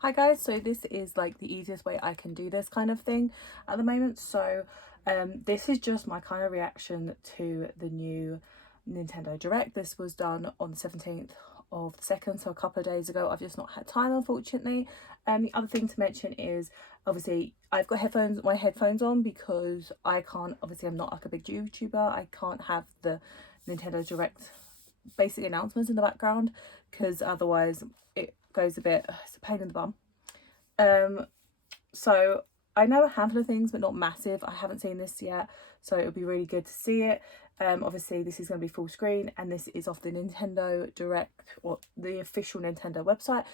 Hi guys, so this is like the easiest way I can do this kind of thing at the moment. So this is just my kind of reaction to the new Nintendo Direct. This was done on the 17th of the 2nd, so a couple of days ago. I've just not had time, unfortunately. The other thing to mention is obviously I've got my headphones on because I can't, obviously I'm not like a big YouTuber, I can't have the Nintendo Direct basic announcements in the background because otherwise it goes a bit, it's a pain in the bum. So I know a handful of things but not massive. I haven't seen this yet, so it would be really good to see it. Obviously this is going to be full screen and this is off the Nintendo Direct or the official Nintendo website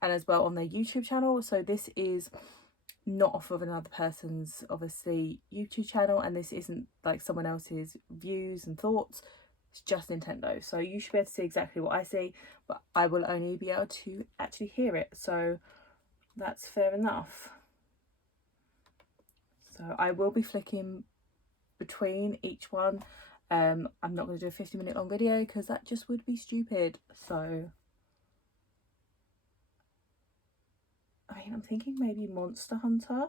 and as well on their YouTube channel. So this is not off of another person's obviously YouTube channel, and this isn't like someone else's views and thoughts. It's just Nintendo, so you should be able to see exactly what I see, but I will only be able to actually hear it, so that's fair enough. So I will be flicking between each one. I'm not going to do a 50-minute long video because that just would be stupid. So I mean, I'm thinking maybe Monster Hunter.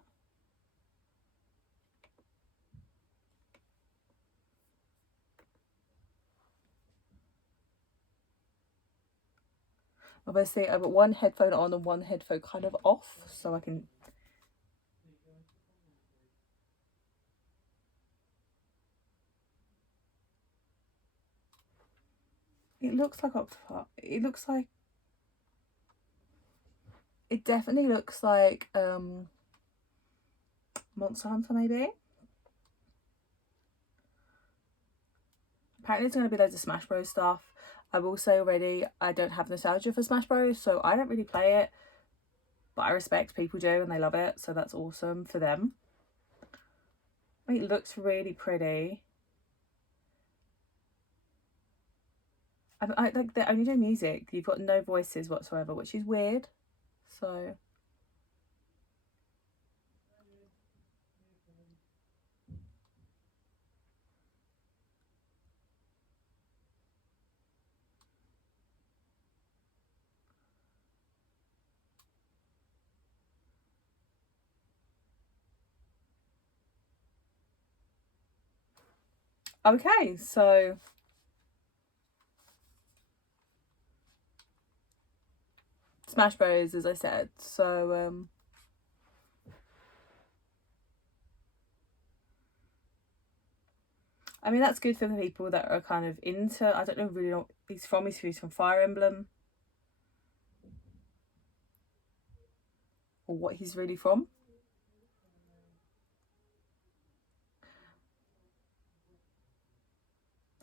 Obviously I've got one headphone on and one headphone kind of off, so I can it looks like Octopus. It definitely looks like Monster Hunter maybe. Apparently it's going to be loads of Smash Bros stuff. I will say already, I don't have nostalgia for Smash Bros, so I don't really play it, but I respect people do and they love it, so that's awesome for them. I mean, it looks really pretty. I like they're only doing music. You've got no voices whatsoever, which is weird. So okay, so Smash Bros, as I said. So I mean, that's good for the people that are kind of into, I don't know really what he's from. He's from Fire Emblem, or what he's really from.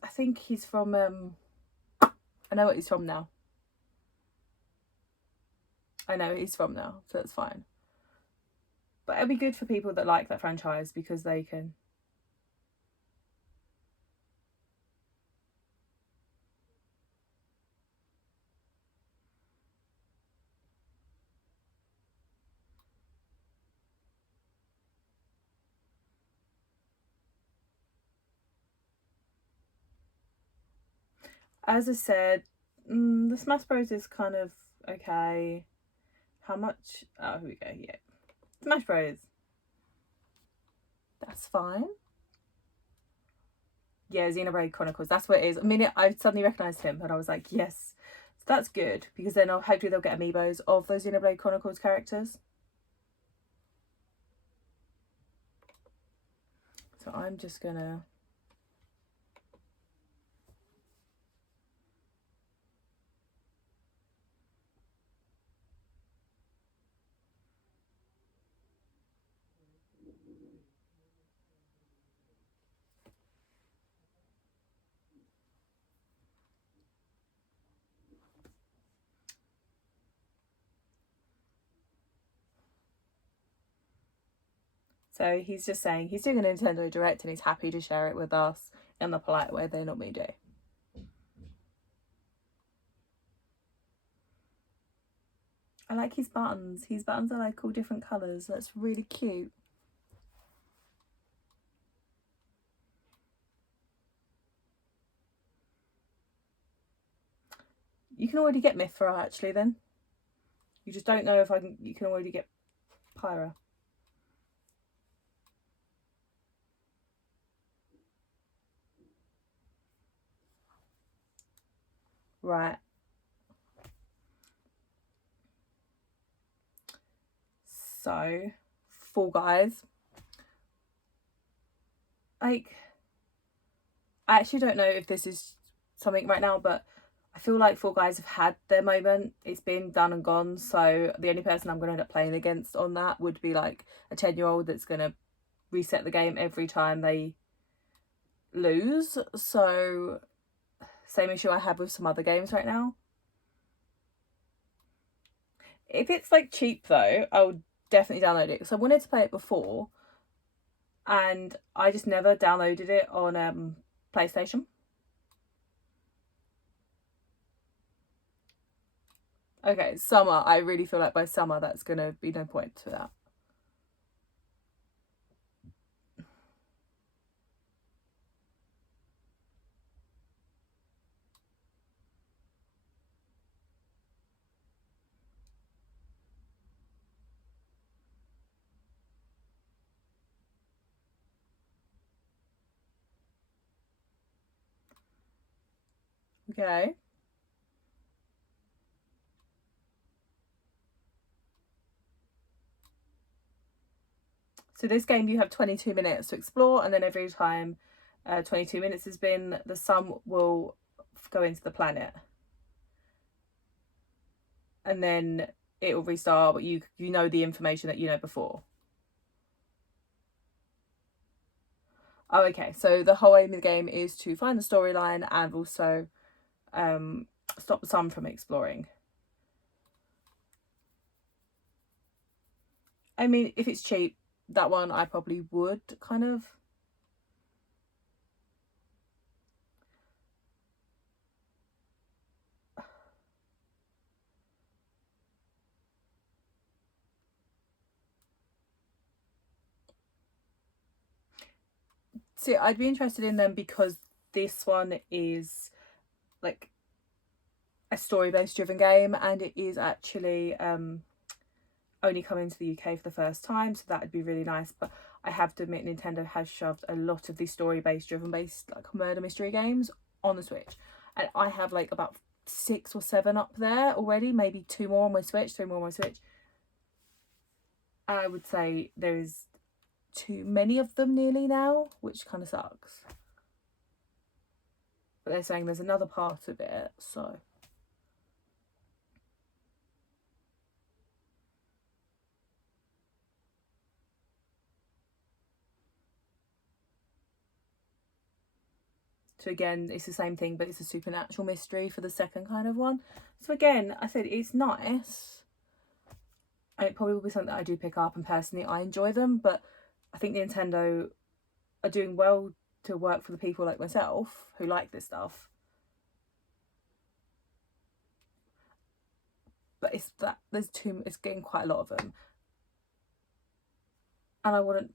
I think he's from I know what he's from now. I know what he's from now, so that's fine. But it'll be good for people that like that franchise because they can. As I said, the Smash Bros is kind of okay. How much? Oh, here we go. Yeah, Smash Bros. That's fine. Yeah, Xenoblade Chronicles. That's what it is. I mean, I suddenly recognised him, and I was like, yes, so that's good because then hopefully they'll get amiibos of those Xenoblade Chronicles characters. So I'm just gonna. So he's just saying he's doing a Nintendo Direct and he's happy to share it with us in the polite way they normally do. I like his buttons. His buttons are like all different colours. That's really cute. You can already get Mythra actually then. You just don't know if you can already get Pyra. Right. So, Fall Guys. Like, I actually don't know if this is something right now, but I feel like Fall Guys have had their moment. It's been done and gone. So the only person I'm going to end up playing against on that would be like a 10-year-old that's going to reset the game every time they lose. So same issue I have with some other games right now. If it's like cheap though, I would definitely download it because I wanted to play it before and I just never downloaded it on PlayStation. Okay, summer. I really feel like by summer that's going to be no point to that. Okay. So this game you have 22 minutes to explore, and then every time 22 minutes has been, the sun will go into the planet. And then it will restart, but you know the information that you know before. Oh, okay. So the whole aim of the game is to find the storyline and also stop the sun from exploring. I mean, if it's cheap, that one I probably would kind of. See, I'd be interested in them because this one is like a story-based driven game, and it is actually only coming to the UK for the first time, so that would be really nice. But I have to admit, Nintendo has shoved a lot of these story-based driven-based like murder mystery games on the Switch, and I have like about 6 or 7 up there already, maybe 2 more on my Switch, 3 more on my Switch. I would say there is too many of them nearly now, which kind of sucks. But they're saying there's another part of it, so. So again, it's the same thing, but it's a supernatural mystery for the second kind of one. So again, I said it's nice. And it probably will be something that I do pick up, and personally I enjoy them, but I think Nintendo are doing well to work for the people like myself who like this stuff. But it's that it's getting quite a lot of them. And I wouldn't.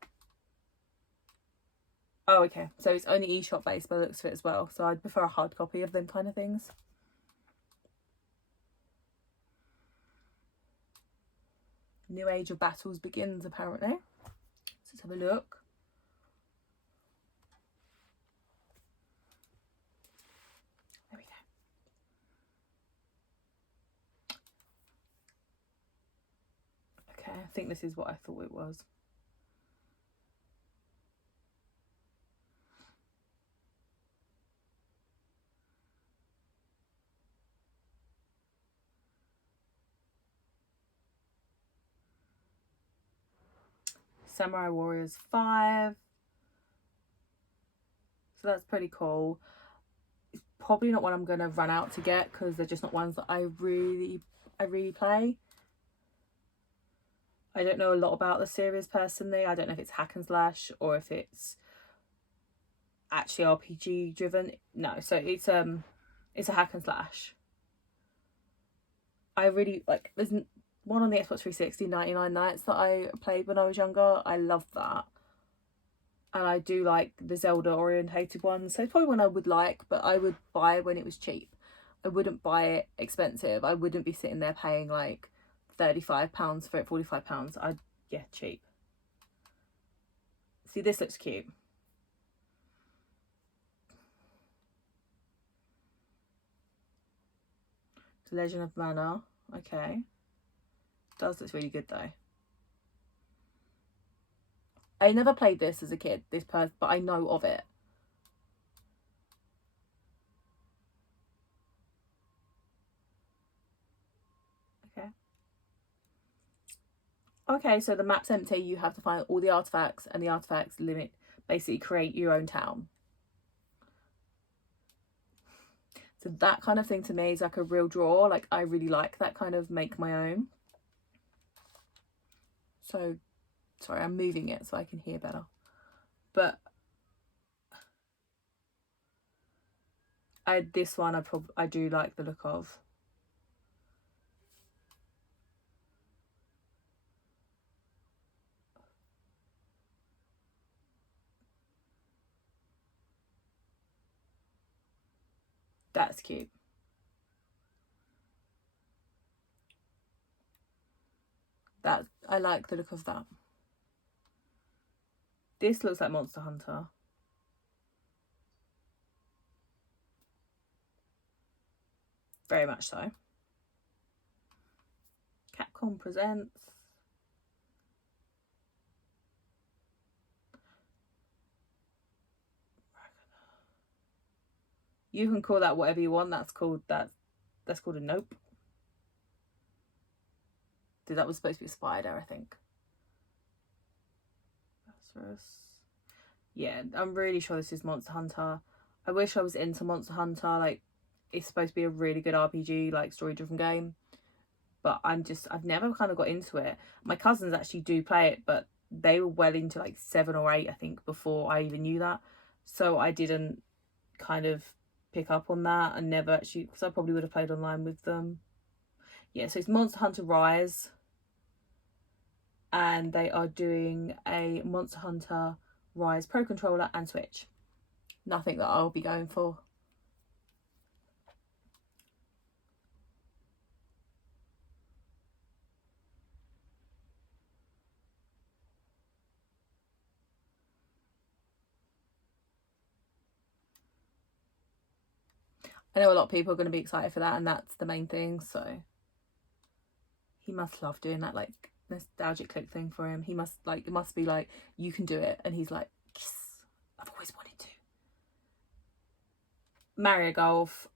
Oh, okay. So it's only eShop based by the looks of it as well. So I'd prefer a hard copy of them kind of things. New age of battles begins, apparently. So let's have a look. There we go. Okay, I think this is what I thought it was. Samurai Warriors 5. So that's pretty cool. It's probably not one I'm going to run out to get because they're just not ones that I really play. I don't know a lot about the series personally. I don't know if it's hack and slash or if it's actually RPG driven. No, so it's a hack and slash. I really like, there's one on the Xbox 360, 99 Nights, that I played when I was younger. I love that. And I do like the Zelda orientated ones. So it's probably one I would like, but I would buy when it was cheap. I wouldn't buy it expensive. I wouldn't be sitting there paying like £35 for it, £45. Yeah, cheap. See, this looks cute. The Legend of Mana. Okay. Does look really good though. I never played this as a kid, but I know of it. Okay. Okay, so the map's empty. You have to find all the artifacts, and the artifacts basically create your own town. So that kind of thing to me is like a real draw. Like, I really like that kind of make my own. So, sorry, I'm moving it so I can hear better. But this one I do like the look of. That's cute. I like the look of that. This looks like Monster Hunter. Very much so. Capcom presents. You can call that whatever you want. That's called a nope. That was supposed to be a spider, I think. Yeah, I'm really sure this is Monster Hunter. I wish I was into Monster Hunter. Like, it's supposed to be a really good RPG, like story-driven game. But I've never kind of got into it. My cousins actually do play it, but they were well into like 7 or 8, I think, before I even knew that. So I didn't kind of pick up on that, and never actually, because I probably would have played online with them. Yeah, so it's Monster Hunter Rise, and they are doing a Monster Hunter Rise Pro Controller and Switch. Nothing that I'll be going for. I know a lot of people are going to be excited for that, and that's the main thing. So he must love doing that, like, nostalgic click thing for him. He must, like, it must be like, you can do it, and he's like, yes, I've always wanted to. Mario Golf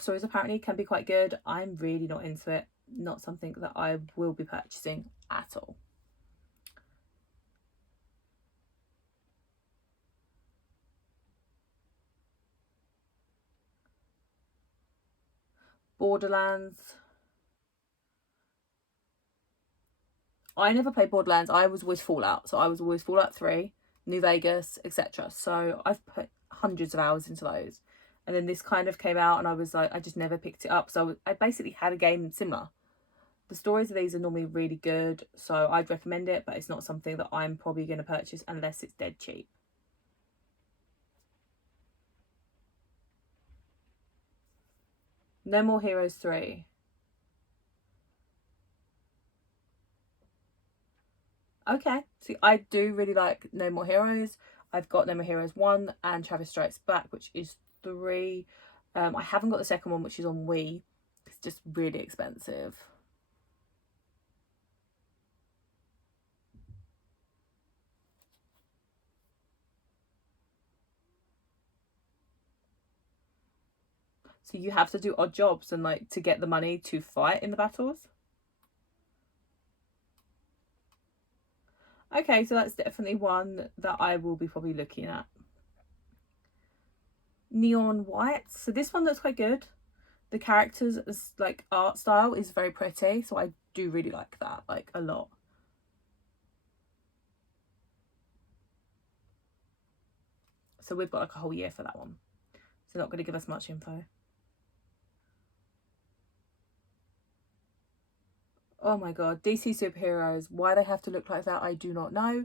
Stories apparently can be quite good. I'm really not into it. Not something that I will be purchasing at all. Borderlands. I never played Borderlands. I was always Fallout. So I was always Fallout 3, New Vegas, etc. So I've put hundreds of hours into those. And then this kind of came out, and I was like, I just never picked it up. So I basically had a game similar. The stories of these are normally really good, so I'd recommend it, but it's not something that I'm probably going to purchase unless it's dead cheap. No More Heroes 3. Okay, see, I do really like No More Heroes. I've got No More Heroes 1 and Travis Strikes Back, which is 3. I haven't got the second one, which is on Wii. It's just really expensive. So you have to do odd jobs and, like, to get the money to fight in the battles. Okay, so that's definitely one that I will be probably looking at. Neon White. So this one looks quite good. The characters, like, art style is very pretty, so I do really like that, like, a lot. So we've got like a whole year for that one. So not going to give us much info. Oh my god, DC superheroes. Why they have to look like that, I do not know.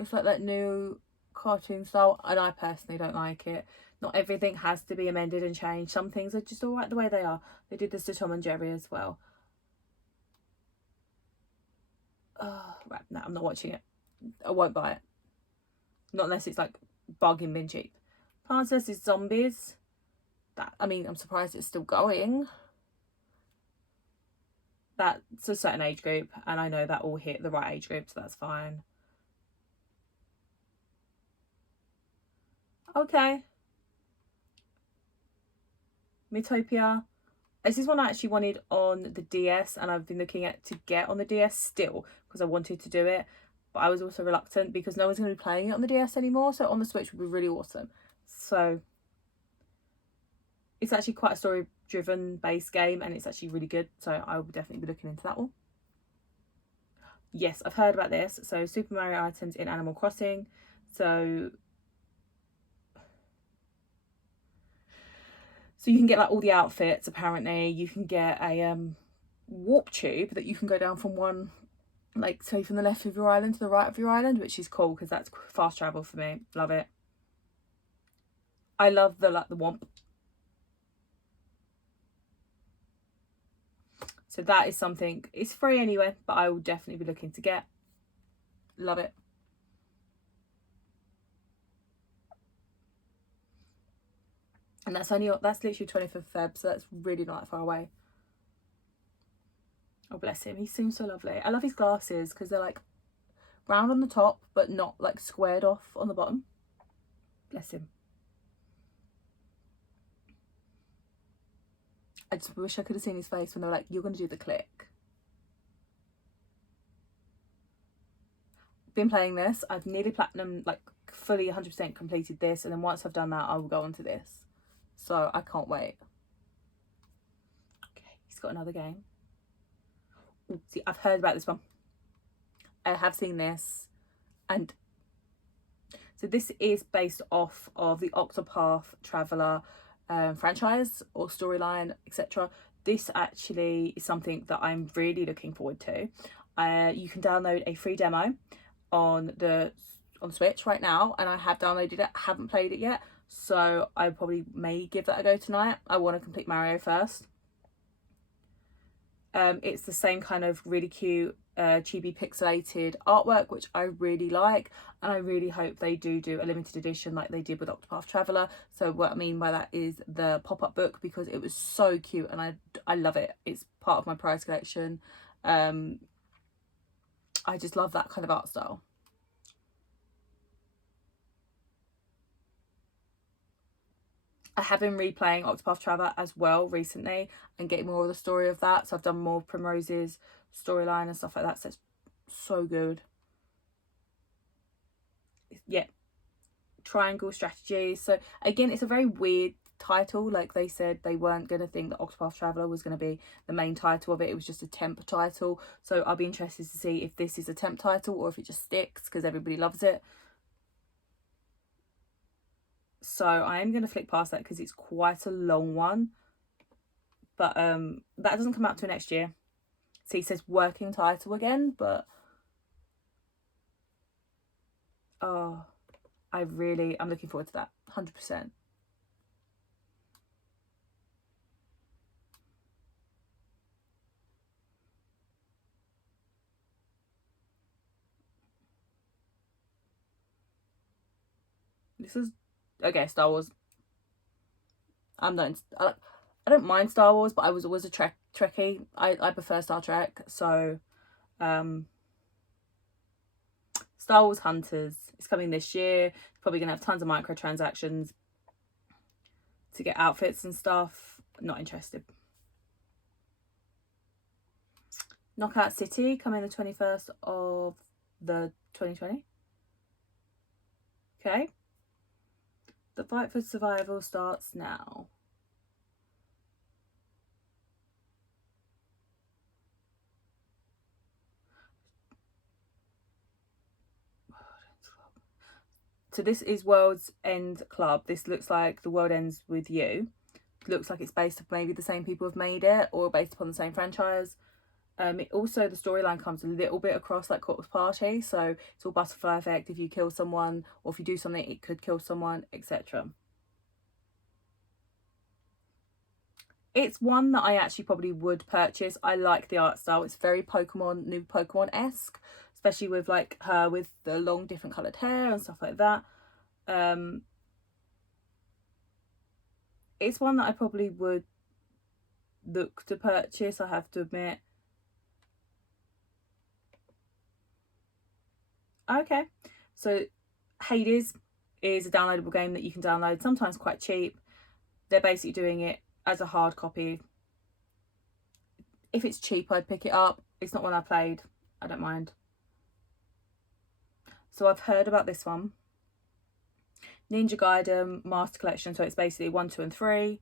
It's like that new cartoon style, and I personally don't like it. Not everything has to be amended and changed. Some things are just all right the way they are. They did this to Tom and Jerry as well. Oh, right, no, I'm not watching it. I won't buy it. Not unless it's like bargain bin cheap. Plants vs Zombies. That, I mean, I'm surprised it's still going. That's a certain age group, and I know that all hit the right age group, so that's fine. Okay. Mytopia. This is one I actually wanted on the DS, and I've been looking at to get on the DS still because I wanted to do it, but I was also reluctant because no one's going to be playing it on the DS anymore, so on the Switch would be really awesome. So it's actually quite a story driven based game, and it's actually really good, so I will definitely be looking into that one. Yes, I've heard about this. So Super Mario items in Animal Crossing. So you can get like all the outfits. Apparently you can get a warp tube that you can go down from one, like say from the left of your island to the right of your island, which is cool because that's fast travel for me. Love it. I love the womp. So that is something, it's free anyway, but I will definitely be looking to get. Love it. And that's literally 25th of Feb, so that's really not far away. Oh, bless him. He seems so lovely. I love his glasses because they're like round on the top, but not like squared off on the bottom. Bless him. I just wish I could have seen his face when they were like, you're going to do the click. Been playing this. I've nearly platinum, like fully 100% completed this. And then once I've done that, I will go on to this. So I can't wait. Okay, he's got another game. Ooh, see, I've heard about this one. I have seen this. And so this is based off of the Octopath Traveler franchise or storyline, etc. This actually is something that I'm really looking forward to. You can download a free demo on Switch right now, and I have downloaded it. Haven't played it yet, so I probably may give that a go tonight. I want to complete Mario first. It's the same kind of really cute chibi pixelated artwork, which I really like, and I really hope they do a limited edition like they did with Octopath Traveler. So what I mean by that is the pop-up book, because it was so cute and I love it. It's part of my prize collection. I just love that kind of art style. I have been replaying Octopath Traveler as well recently and getting more of the story of that. So I've done more Primrose's storyline and stuff like that. So it's so good. Yeah. Triangle strategy. So again, it's a very weird title. Like they said, they weren't going to think that Octopath Traveler was going to be the main title of it. It was just a temp title. So I'll be interested to see if this is a temp title or if it just sticks because everybody loves it. So I am going to flick past that because it's quite a long one. But that doesn't come out till next year. See, it says working title again, but oh, I'm looking forward to that. 100%. This is okay. Star Wars. I don't mind Star Wars, but I was always a Trekkie. I prefer Star Trek. So, Star Wars Hunters is coming this year. Probably gonna have tons of microtransactions to get outfits and stuff. Not interested. Knockout City coming the 21st of the 2020. Okay. The fight for survival starts now. So this is World's End Club. This looks like The World Ends With You. Looks like it's based on maybe the same people have made it or based upon the same franchise. It also, the storyline comes a little bit across like Corpse Party. So it's all butterfly effect. If you kill someone or if you do something, it could kill someone, etc. It's one that I actually probably would purchase. I like the art style. It's very Pokemon, new Pokemon-esque, especially with like her with the long different coloured hair and stuff like that. It's one that I probably would look to purchase, I have to admit. Okay, so Hades is a downloadable game that you can download, sometimes quite cheap. They're basically doing it as a hard copy. If it's cheap, I'd pick it up. It's not one I played. I don't mind. So I've heard about this one. Ninja Gaiden Master Collection. So it's basically 1, 2 and 3.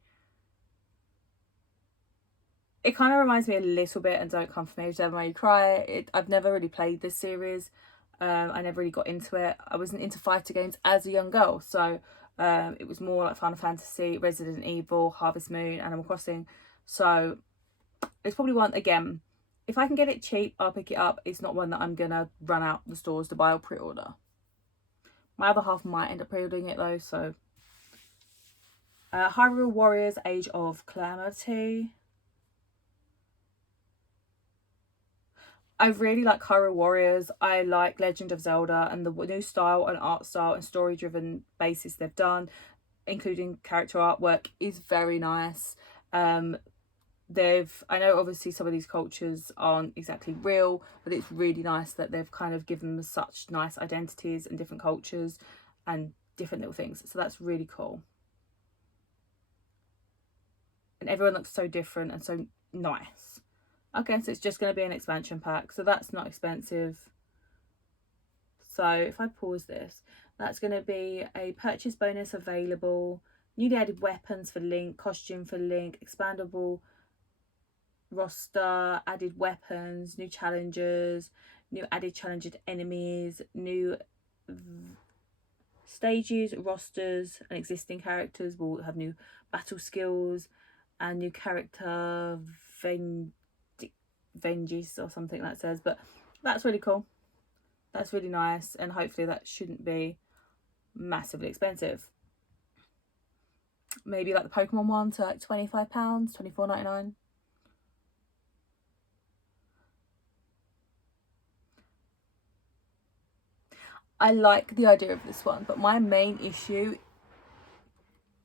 It kind of reminds me a little bit, and Don't Come For Me, Devil May You Cry. I've never really played this series. I never really got into it. I wasn't into fighter games as a young girl. So it was more like Final Fantasy, Resident Evil, Harvest Moon, Animal Crossing. So it's probably one, again, if I can get it cheap, I'll pick it up. It's not one that I'm going to run out the stores to buy or pre-order. My other half might end up pre-ordering it though, so. Hyrule Warriors Age of Calamity. I really like Hyrule Warriors. I like Legend of Zelda and the new style and art style and story-driven basis they've done, including character artwork, is very nice. I know obviously some of these cultures aren't exactly real, but it's really nice that they've kind of given them such nice identities and different cultures and different little things. So that's really cool. And everyone looks so different and so nice. Okay, so it's just going to be an expansion pack, so that's not expensive. So if I pause this, that's going to be a purchase bonus available, newly added weapons for Link, costume for Link, expandable roster, added weapons, new challengers, new added challenged enemies, new stages, rosters, and existing characters will have new battle skills and new character Vengeance or something that says, but that's really cool. That's really nice, and hopefully that shouldn't be massively expensive. Maybe like the Pokemon one to like £25, £24.99. I like the idea of this one, but my main issue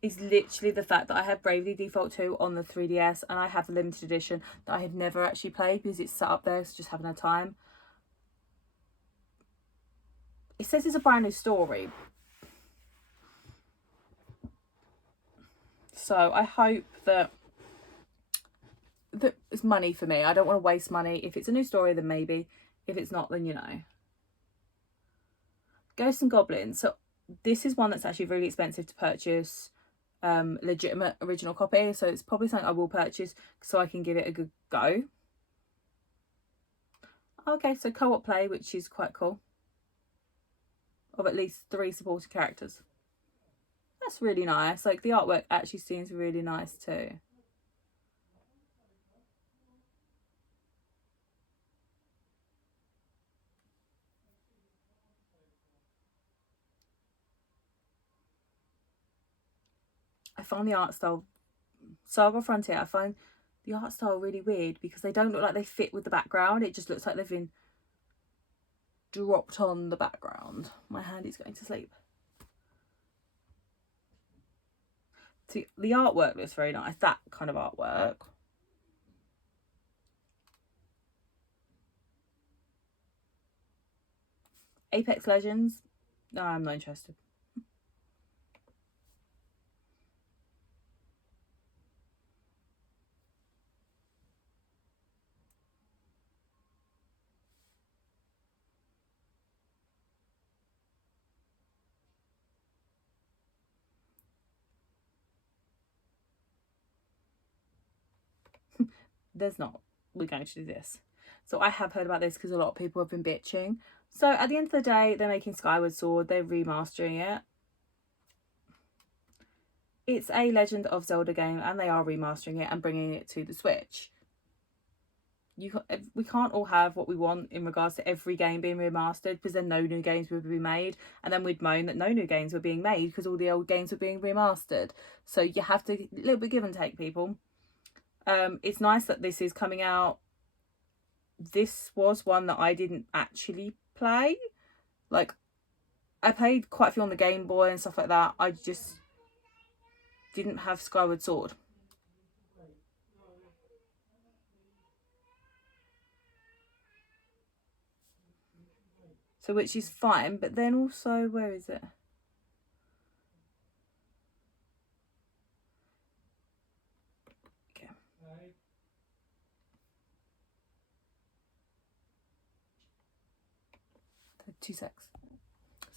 is literally the fact that I have Bravely Default 2 on the 3DS, and I have the limited edition that I have never actually played because it's sat up there, so just haven't had time. It says it's a brand new story, so I hope that it's money for me. I don't want to waste money. If it's a new story, then maybe. If it's not, then you know. Ghosts and Goblins. So this is one that's actually really expensive to purchase. Legitimate original copy, so it's probably something I will purchase so I can give it a good go. Okay, so co-op play, which is quite cool, of at least 3 supported characters. That's really nice. Like, the artwork actually seems really nice too. I find the art style, Saga Frontier, I find the art style really weird because they don't look like they fit with the background. It just looks like they've been dropped on the background. My hand is going to sleep. See, the artwork looks very nice, that kind of artwork. Apex Legends, no, I'm not interested. There's not. We're going to do this. So I have heard about this because a lot of people have been bitching. So at the end of the day, they're making Skyward Sword. They're remastering it. It's a Legend of Zelda game, and they are remastering it and bringing it to the Switch. We can't all have what we want in regards to every game being remastered, because then no new games would be made, and then we'd moan that no new games were being made because all the old games were being remastered. So you have to, a little bit give and take, people. It's nice that this is coming out. This was one that I didn't actually play. Like, I played quite a few on the Game Boy and stuff like that. I just didn't have Skyward Sword. So, which is fine, but then also, where is it? Okay. 2 secs.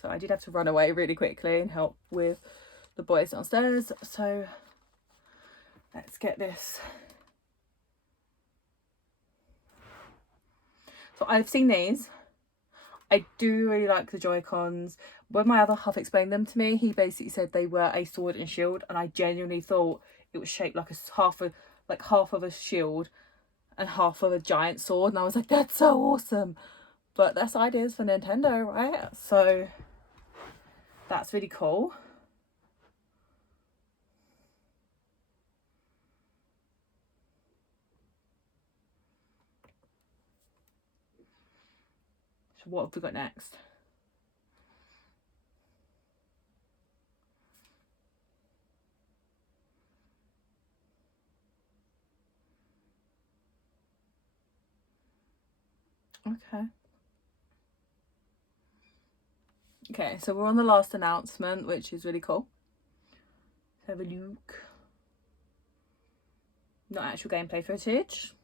So I did have to run away really quickly and help with the boys downstairs. So let's get this. So I've seen these. I do really like the Joy-Cons. When my other half explained them to me, he basically said they were a sword and shield, and I genuinely thought it was shaped like half of a shield and half of a giant sword, and I was like, that's so awesome. But that's ideas for Nintendo, right? So that's really cool. So what have we got next? Okay, so we're on the last announcement, which is really cool. Let's have a look. Not actual gameplay footage.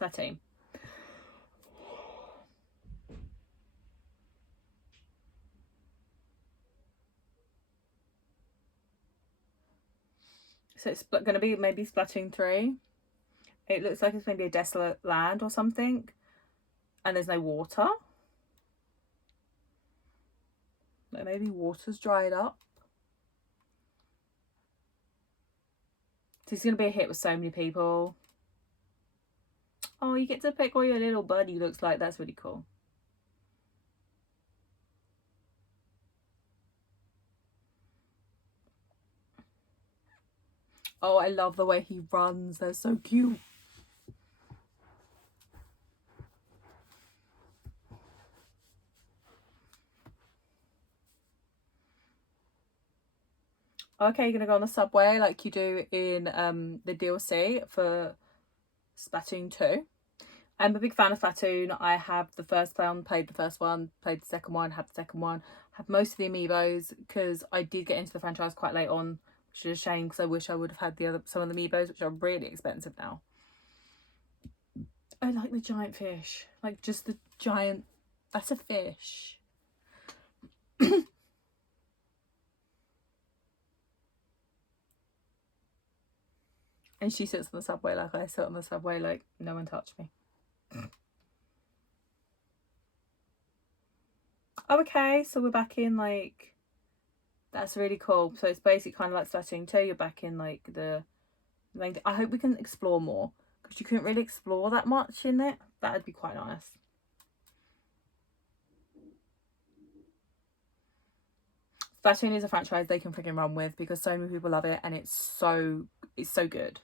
Splatoon. So it's going to be maybe Splatoon 3. It looks like it's maybe a desolate land or something. And there's no water. Like maybe water's dried up. So it's going to be a hit with so many people. Oh, you get to pick what your little buddy looks like. That's really cool. Oh, I love the way he runs. They're so cute. Okay, you're going to go on the subway like you do in the DLC for Splatoon 2. I'm a big fan of Splatoon. I have the first one, played the first one, played the second one, have the second one, have most of the amiibos because I did get into the franchise quite late on, which is a shame because I wish I would have had some of the amiibos, which are really expensive now. I like the giant fish, like just the giant, that's a fish. And she sits on the subway like I sit on the subway, like no one touched me. Oh, okay, so we're back in like, that's really cool. So it's basically kind of like Splatoon 2. You're back in like the main. I hope we can explore more because you couldn't really explore that much in it. That'd be quite nice. Splatoon is a franchise they can freaking run with because so many people love it and it's so good.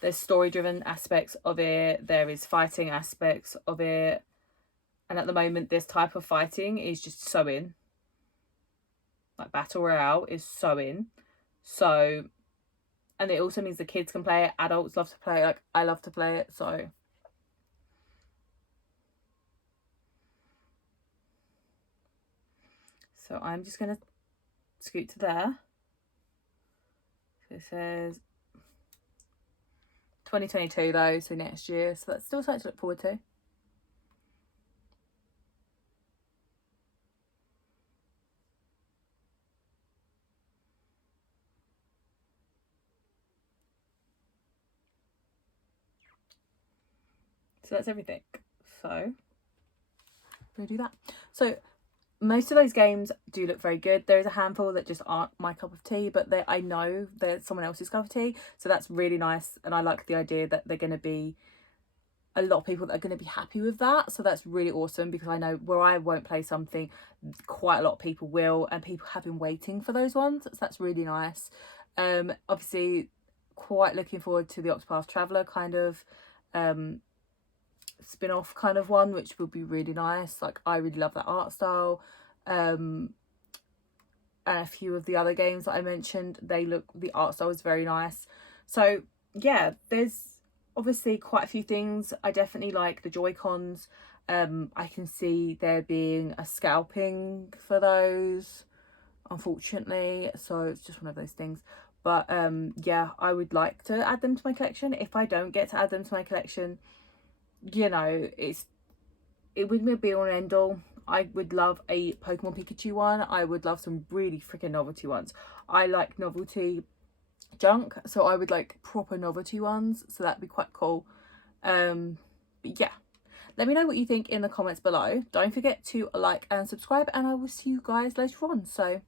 There's story-driven aspects of it. There is fighting aspects of it. And at the moment, this type of fighting is just so in. Like, Battle Royale is so in. So, and it also means the kids can play it. Adults love to play it. Like, I love to play it. So, I'm just going to scoot to there. So it says 2022 though, so next year. So that's still something to look forward to. So that's everything. So we'll do that. So most of those games do look very good. There is a handful that just aren't my cup of tea, but I know they're someone else's cup of tea. So that's really nice. And I like the idea that they're going to be a lot of people that are going to be happy with that. So that's really awesome, because I know where I won't play something, quite a lot of people will, and people have been waiting for those ones. So that's really nice. Obviously quite looking forward to the Octopath Traveler kind of spin-off kind of one, which would be really nice. Like, I really love that art style. And a few of the other games that I mentioned, the art style is very nice. So yeah, there's obviously quite a few things. I definitely like the Joy-Cons. I can see there being a scalping for those, unfortunately, so it's just one of those things. But yeah, I would like to add them to my collection. If I don't get to add them to my collection, you know, it wouldn't be an end all. I would love a Pokemon Pikachu one. I would love some really freaking novelty ones. I like novelty junk, so I would like proper novelty ones, so that'd be quite cool. But yeah, let me know what you think in the comments below. Don't forget to like and subscribe, and I will see you guys later on. So